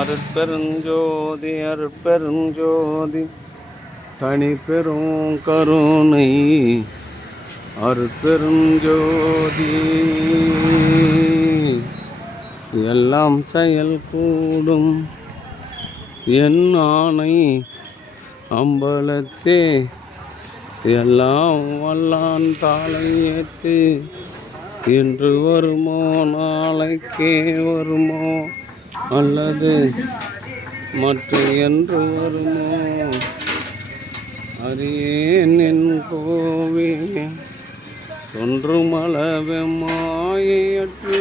அருட்பெருஞ்சோதி அருட்பெருஞ்சோதி தனி பெரும் கருணை அருட்பெருஞ்சோதி எல்லாம் செயல் கூடும் என் ஆணை அம்பலத்தே எல்லாம் வல்லான் தாளை ஏற்று இன்று வருமோ நாளைக்கே வருமோ அல்லது மற்ற என்று வருமோ அறியேன் என் கோவே தொன்றுமளவெம்மாயற்று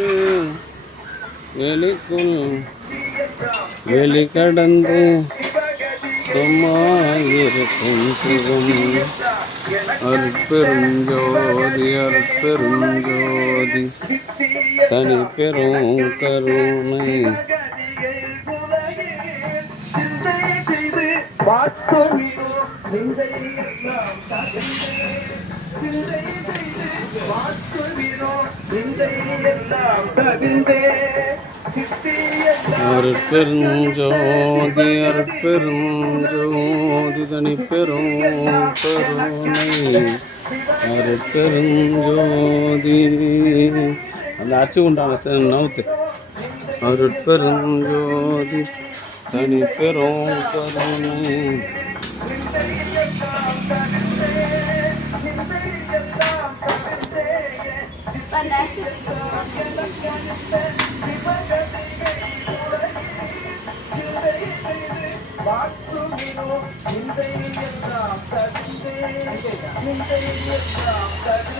வெளிக்குள் வெளி கடந்து சும்மாயிருக்கும் சுகம் அருட்பெருஞ்சோதி அருட்பெருஞ்சோதி தனி பெரும் கருணை அருட்பெருஞ்சோதி அருட்பெருஞ்சோதி தனி பெரும் கருணை அருட்பெருஞ்சோதி அந்த அரிசி உண்டான நவுத்து அருட்பெருஞ்சோதி தனி பெரும் கருணை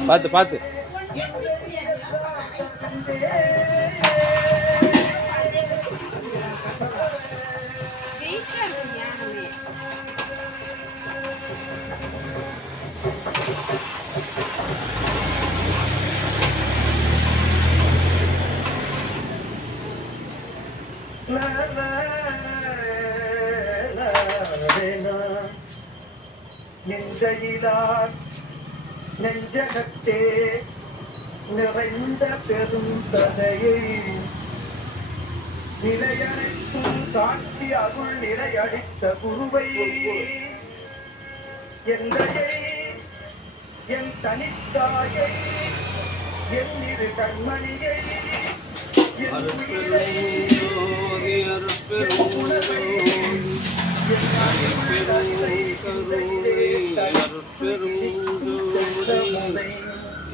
பார்த்து பார்த்து நெஞ்சையிலார் நெஞ்சகத்தே நிறைந்த பெரும் ததையை நிலையனைத்தும் காட்டி அருள் நிலையளித்த குருவை எந்தையை என் தனித்தாயை என் இரு கண்மணியை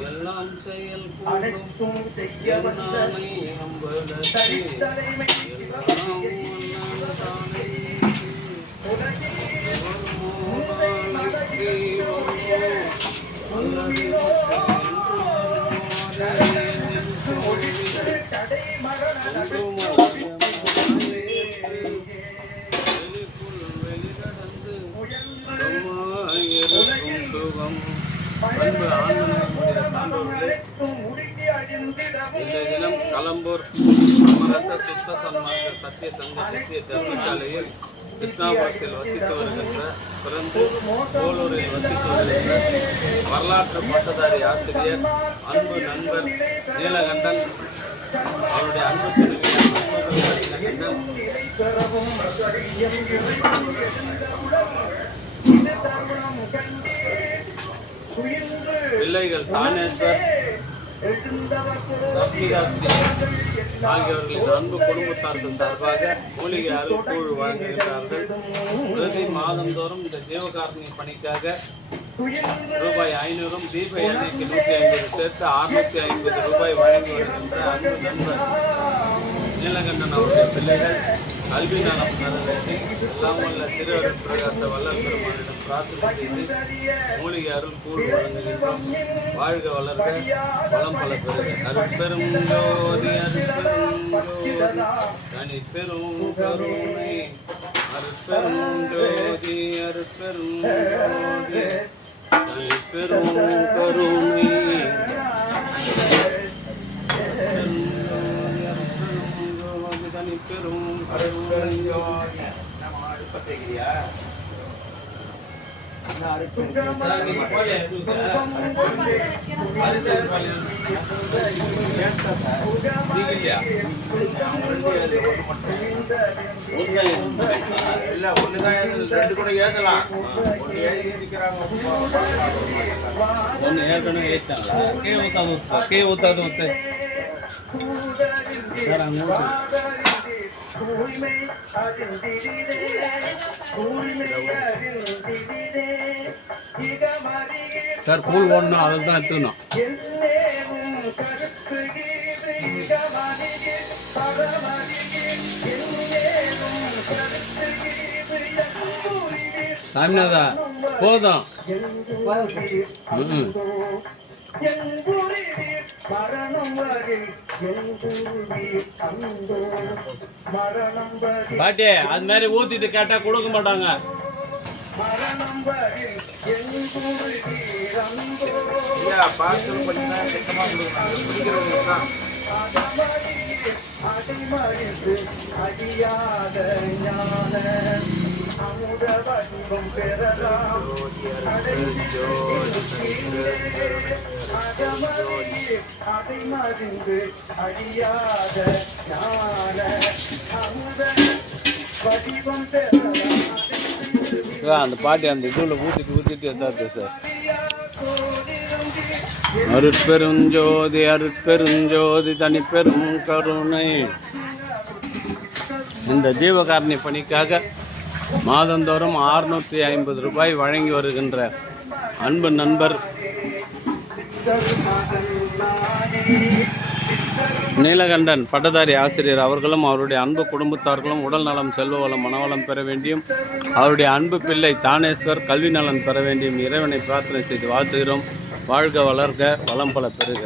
எல்லாம் செயல் அனைத்தும் செய்ய வந்தானை அன்பு ஆன்மீக சான்றோர்களே, இன்றைய தினம் கலம்பூர் சமரச சுத்த சன்மார்க்க சத்திய சங்க சத்திய தர்மசாலையில் கிருஷ்ணாபுரத்தில் வசித்து வருகின்ற பிறந்து கோலூரில் வசித்து வருகின்ற வரலாற்று பட்டதாரி ஆசிரியர் அன்பு நண்பர் நீலகண்டன் அவருடைய அன்பு நீலகண்டன் பிள்ளைகள் தானேஸ்வர் ஆகியவர்களின் அன்பு குடும்பத்தார்கள் சார்பாக மூலிகை அருள்கூழ் வழங்குகின்றார்கள். பிரதி மாதந்தோறும் இந்த ஜீவகாரணி பணிக்காக ரூபாய் 500 தீப எண்ணெய்க்கு 150 சேர்த்து 650 ரூபாய் வழங்கி வருகின்ற அன்பு நண்பர் நீலகண்டன் அவருடைய பிள்ளைகள் கல்வி நலம் பெற வேண்டி எல்லாம் வல்ல திருவருட் பிரகாச வல்லல் பெருமானிடம் பிரார்த்தனை செய்து மூலிகை அருள் கூழ் வழங்குகின்றோம். வாழ்க வளர்க வளம் பல பெறுக. அருட்பெருஞ்சோதி அருட்பெருஞ்சோதி தனி பெரும் கருணை அருட்பெருஞ்சோதி அருட்பெருஞ்சோதி தனி பெரும் கருணை தனி பெரும் அருட்பெருஞ்சோதி நம்ம அடுப்பத்தையா இல்லையா உண்மை இல்ல ஒண்ணுதான் எழுதல, ரெண்டு கூட எழுதலாம். ஒண்ணு எழுதி இருக்கிறாங்க. ஒன்று ஏற்கனவே ஏற்றாங்களா கே ஊத்தாது ஊத்து சார் அங்கே ஊத்து தூய்மை அறிந்திடிலே தூய்மை அறிந்திடிலே இகமறியே சார் கூழ் ஓடணும் அதில் தான் எடுத்துக்கணும் என்னேவும் கருத்து இகமறியே பரமறியே என்னேவும் கருத்து சாமிநாதா போதும் மரணம் வரை மரணம் வரை பாட்டி அது மாதிரி ஊத்திட்டு கேட்டா கொடுக்க மாட்டாங்க மரணம் வரை ஐயா, பார்சல் பண்ணினா சுத்தமா கொடுக்கணும். குடிக்கிறவங்களுக்கு தான். அடிமறித்து அடியாத ஞான அமுத வடிவம் பெறலாம் அடிமறிந்து அடியாத ஞான அமுத வடிவம் பெறலாம் அந்த பாட்டி அந்த இதுல ஊத்திட்டு எத்தாது சார் அருட்பெருஞ்சோதி அருட்பெருஞ்சோதி தனிப்பெரும் கருணை. இந்த ஜீவகாரணி பணிக்காக மாதந்தோறும் 650 ரூபாய் வழங்கி வருகின்ற அன்பு நண்பர் நீலகண்டன் பட்டதாரி ஆசிரியர் அவர்களும் அவருடைய அன்பு குடும்பத்தார்களும் உடல் நலம், செல்வ வளம், மனவளம் பெற வேண்டியும் அவருடைய அன்பு பிள்ளை தானேஸ்வர் கல்வி நலன் பெற வேண்டியும் இறைவனை பிரார்த்தனை செய்து வாழ்த்துகிறோம். வாழ்க வளர்க வளம் பல பெறுக.